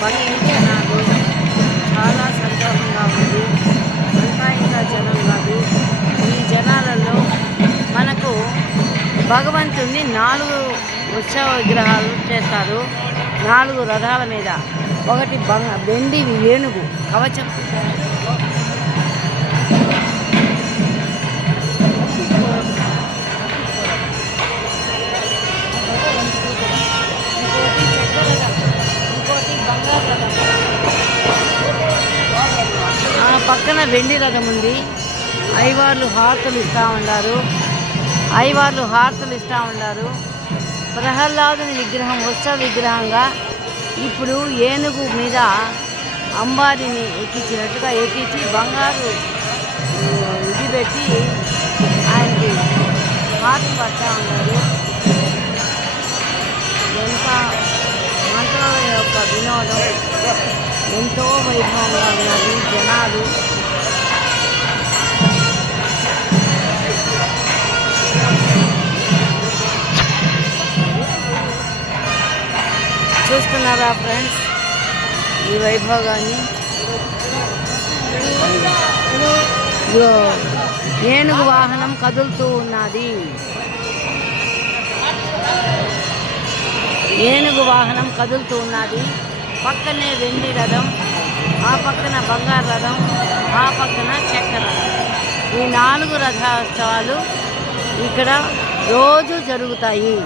భక్తి జనాలు చాలా సంతోషంగా ఉంది. అంతా ఇంకా జనం కాదు. ఈ జనాలలో మనకు భగవంతుని 4 ఉత్సవ విగ్రహాలు చేస్తారు. 4 రథాల మీద ఒకటి వెండి ఏనుగు కవచం, పక్కన వెండి రథం ఉంది. అయ్యవార్లు హారతులు ఇస్తూ ఉన్నారు. ప్రహ్లాదుని విగ్రహం ఉత్సవ విగ్రహంగా ఇప్పుడు ఏనుగు మీద అంబారిని ఎక్కించినట్టుగా ఎక్కించి బంగారు ఇది పెట్టి ఆయనకి హారతి పడుతూ ఉన్నారు. ఎంత మంత్రాల యొక్క వినోదం, ఎంతో వైభవంగా ఉన్నది. జనాలు చూస్తున్నారా ఫ్రెండ్స్ ఈ వైభోగాన్ని? ఏనుగు వాహనం కదులుతూ ఉన్నది. పక్కనే వెండి రథం, ఆ పక్కన బంగారు రథం, ఆ పక్కన చెక్క రథం. ఈ 4 రథోత్సవాలు ఇక్కడ రోజు జరుగుతాయి.